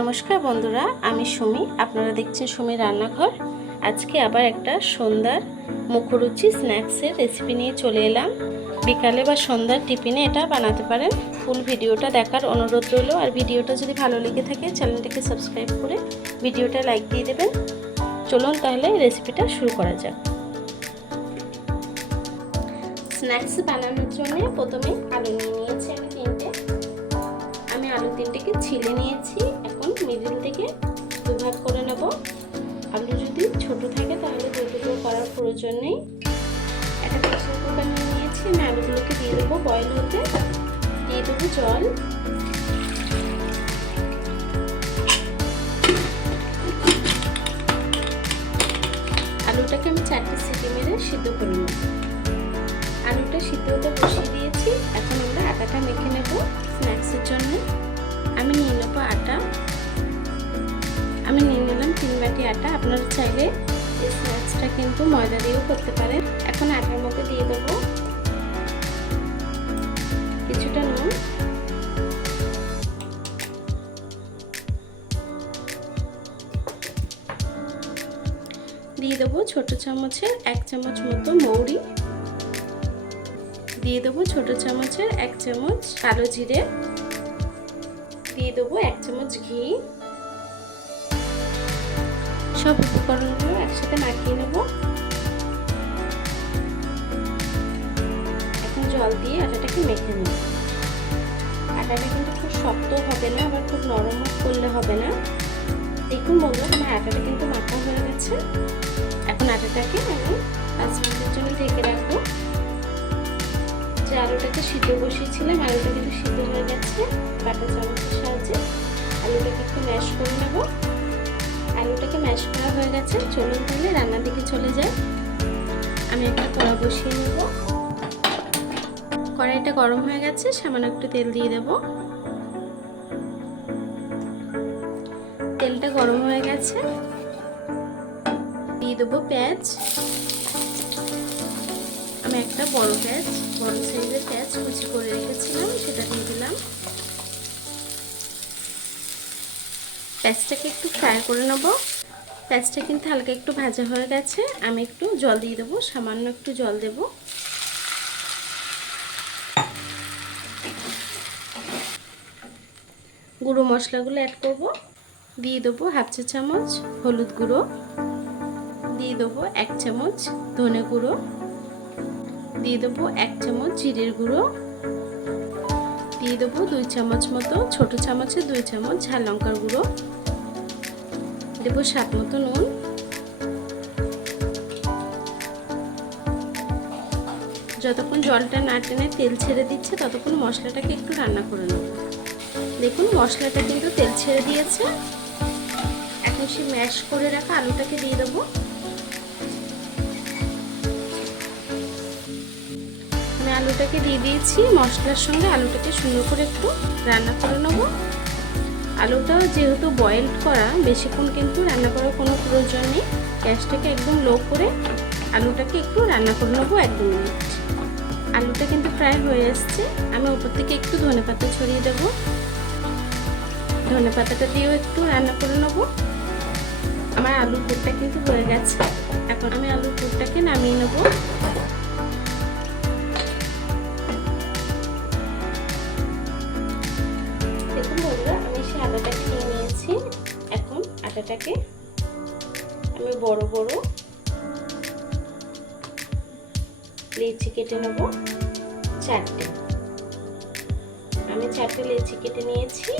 নমস্কার বন্ধুরা, আমি সুমি। আপনারা দেখছেন সুমি রান্নাঘর। আজকে আবার একটা সন্ধ্যার মুখরুচি স্ন্যাক্সের রেসিপি নিয়ে চলে এলাম। বিকালে বা সন্ধ্যার টিফিনে এটা বানাতে পারেন। ফুল ভিডিওটা দেখার অনুরোধ রইল। আর ভিডিওটা যদি ভালো লেগে থাকে চ্যানেলটাকে সাবস্ক্রাইব করে ভিডিওটা লাইক দিয়ে দেবেন। চলুন তাহলে রেসিপিটা শুরু করা যাক। স্ন্যাক্স বানানোর জন্য প্রথমে আলু নিয়ে নিয়েছি আমি তিনটে। আমি আলু তিনটেকে ছিলে নিয়েছি। এখন মিডিল থেকে দুভাগ করে নেব। আলু যদি ছোট থাকে তাহলে দুই টুকরো করার প্রয়োজন নেই। একটা প্রেসার কুকার নিয়ে নিয়েছি। আমি আলুগুলোকে দিয়ে দেবো বয়েল হতে। দিয়ে দেবো জল। আলুটাকে আমি 4টে সিটি মেরে সিদ্ধ করে নেব। আলুটা সিদ্ধ হতে বসিয়ে দিয়েছি। এখন আমরা আটাটা মেখে নেব স্ন্যাক্সের জন্য। আমি নিয়ে নেবো আটা। আমি নিয়ে নিলাম 3 বাটি আটা। আপনারা চাইলে এই স্ন্যাক্সটা কিন্তু ময়দা দিয়েও করতে পারেন। এখন আটার মধ্যে দিয়ে দেবো কিছুটা নুন, দিয়ে দেবো ছোট চামচের 1 চামচ মতো মৌরি, দিয়ে দেবো ছোট চামচের 1 চামচ কালো জিরে, দিয়ে দেবো 1 চামচ ঘি। সব উপকরণগুলো একসাথে মাখিয়ে নেব। এখন জল দিয়ে আটাটাকে মেখে নেব। আটাটা কিন্তু খুব শক্ত হবে না, আবার খুব নরম করলে হবে না। দেখুন বন্ধুরা, আমার আটাটা কিন্তু মাখা হয়ে গেছে। এখন আটাটাকে আমি 5 মিনিটের জন্য ঢেকে রাখবো। যে আলুটাকে সিদ্ধ বসিয়েছিলাম, আলুটা কিন্তু সিদ্ধ হয়ে গেছে। বাটা চামচের সাহায্যে আলুটাকে একটু ম্যাশ করে নেব। আলুটাকে ম্যাশ করা হয়ে গেছে। চলুন তাহলে রান্নার দিকে চলে যাই। আমি একটা কড়া বসিয়ে নেব। কড়াইটা গরম হয়ে গেছে। সামান্য একটু তেল দিয়ে দেব। তেলটা গরম হয়ে গেছে। দিয়ে দেবো পেঁয়াজ। আমি একটা বড় সাইজের পেঁয়াজ কুচি করে রেখেছিলাম, সেটা দিয়ে দিলাম। পেঁয়াজটাকে একটু ফ্রাই করে নেব। পেঁয়াজটা কিন্তু হালকা একটু ভাজা হয়ে গেছে। আমি একটু জল দিয়ে দেবো, সামান্য একটু জল দেব। গুঁড়ো মশলাগুলো অ্যাড করব। দিয়ে দেবো 1/2 চা চামচ হলুদ গুঁড়ো, দিয়ে দেবো 1 চামচ ধনে গুঁড়ো, দিয়ে দেবো 1 চামচ জিরের গুঁড়ো, দিয়ে দেবো 2 চামচ মতো ছোট চামচে 2 চামচ ঝাল লঙ্কার গুঁড়ো, দেবো স্বাদ মতো নুন। যতক্ষণ জলটা না টেনে তেল ছেড়ে দিচ্ছে ততক্ষণ মশলাটাকে একটু রান্না করে নেব। দেখুন মশলাটা কিন্তু তেল ছেড়ে দিয়েছে। এখন সে ম্যাশ করে রাখা আলুটাকে দিয়ে দেবো। আমি আলুটাকে দিয়ে দিয়েছি। মশলার সঙ্গে আলুটাকে সুন্দর করে একটু রান্না করে নেব। আলুটা যেহেতু বয়েল করা, বেশিক্ষণ কিন্তু রান্না করার কোনো প্রয়োজন নেই। গ্যাসটাকে একদম লো করে আলুটাকে একটু রান্না করে নেবো 1-2 মিনিট। আলুটা কিন্তু প্রায় হয়ে এসছে। আমি উপর থেকে একটু ধনেপাতা ছড়িয়ে দেব। ধনেপাতাটা দিয়েও একটু রান্না করে নেব। আমার আলুর পুরটা কিন্তু হয়ে গেছে। এখন আমি আলুর পুরটাকে নামিয়ে নেব। দেখুন বন্ধুরা, আমি সেই আটাটাকে নিয়ে নিয়েছি। এখন আটাটাকে আমি বড় বড় লেচি কেটে নেব 4টে। আমি 4টে লেচি কেটে নিয়েছি।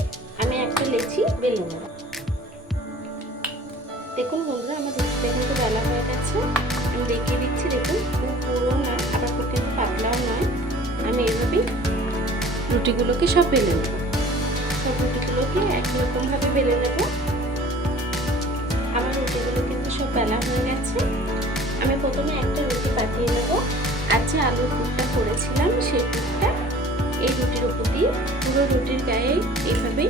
আমি একটা লেচি বেলে নেব। দেখুন বন্ধুরা, আমার রুটিটা কিন্তু বেলা হয়ে গেছে। আমি দেখিয়ে দিচ্ছি। দেখুন খুব পুরো না, আবার খুব কিন্তু পাতলাও নয়। আমি এইভাবেই রুটিগুলোকে সব বেলে নেব। সব রুটিগুলোকে একই রকমভাবে বেলে নেব। আমার রুটিগুলো কিন্তু সব বেলা হয়ে গেছে। আমি প্রথমে একটা রুটি পাতিয়ে নেব। আর যে আলুর পুরটা করেছিলাম সেই পুরটা এই রুটির উপর দিয়ে পুরো রুটির গায়ে এইভাবেই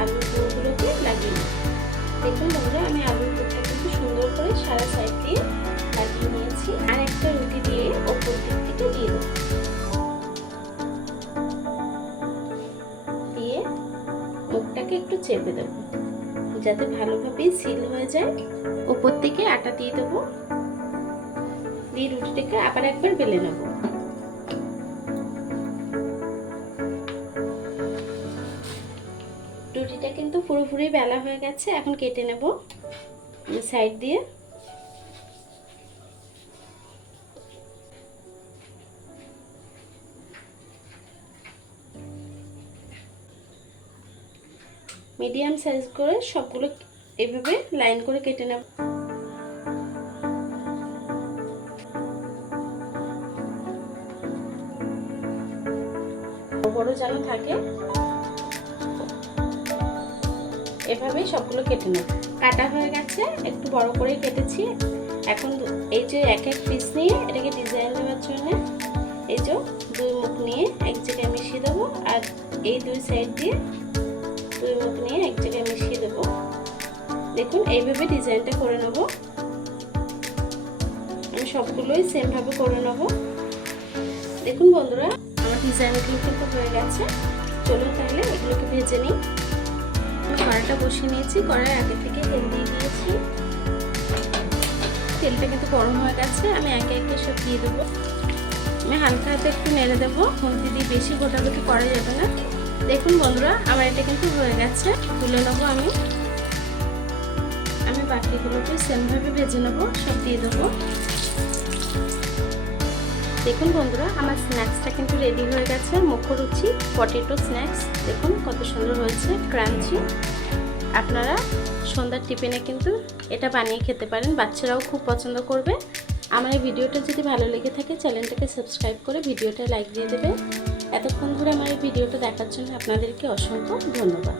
আলুর পুরগুলোকে লাগিয়ে নেব। দেখুন বন্ধুরা, আমি আলুর পুরটা কিন্তু সুন্দর করে সারা সাইড দিয়ে লাগিয়ে নিয়েছি। আর একটা রুটি দিয়ে ওপর দিক থেকে দিয়ে দেব। দিয়ে মুখটাকে রুটিটাকে একটু চেপে দেবো যাতে ভালোভাবে সিল হয়ে যায়। উপর থেকে আটা দিয়ে দেবো, দিয়ে রুটিটাকে আবার একবার বেলে নেব। রুটিটা কিন্তু পুরোপুরি বেলা হয়ে গেছে, এখন কেটে নেব সাইড দিয়ে। মিডিয়াম সাইজ করে সবগুলো এইভাবে লাইন করে কেটে নেব। বড় যেন থাকে এভাবেই সবগুলো কেটে নেব। কাটা হয়ে গেছে, একটু বড় করে কেটেছি। এখন এই যে এক এক পিস নিয়ে এটাকে ডিজাইন দেওয়ার জন্য এই যে দুই মুখ নিয়ে এক জায়গায় মিশিয়ে দেবো, আর এই দুই সাইড দিয়ে দুই মুখ নিয়ে এক জায়গায় মিশিয়ে দেবো। দেখুন এইভাবে ডিজাইনটা করে নেব। আমি সবগুলোই সেম ভাবে করে নেব। দেখুন বন্ধুরা, আমার ডিজাইনগুলো কিন্তু হয়ে গেছে। চলুন তাহলে এগুলোকে ভেজে নিই। কড়াইটা বসিয়ে নিয়েছি, কড়াই আগে থেকে তেল দিয়ে দিয়েছি। তেলটা কিন্তু গরম হয়ে গেছে, আমি একে একে সব দিয়ে দেবো। আমি হালকা হাতে একটু নেড়ে দেবো, খুন্তি দিয়ে বেশি গোটাগুটি করা যাবে না। দেখুন বন্ধুরা, আমার এটা কিন্তু হয়ে গেছে, তুলে নেবো। আমি বাকিগুলোকে সেমভাবে ভেজে নেবো, সব দিয়ে দেবো। দেখুন বন্ধুরা, আমার স্ন্যাক্সটা কিন্তু রেডি হয়ে গেছে। মুখরুচি পটেটো স্ন্যাক্স দেখুন কত সুন্দর হয়েছে, ক্রাঞ্চি। আপনারা সন্ধ্যার টিফিনে কিন্তু এটা বানিয়ে খেতে পারেন, বাচ্চারাও খুব পছন্দ করবে। আমার এই ভিডিওটা যদি ভালো লেগে থাকে চ্যানেলটাকে সাবস্ক্রাইব করে ভিডিওটা লাইক দিয়ে দেবে। এতক্ষণ ধরে আমার এই ভিডিওটা দেখার জন্য আপনাদেরকে অসংখ্য ধন্যবাদ।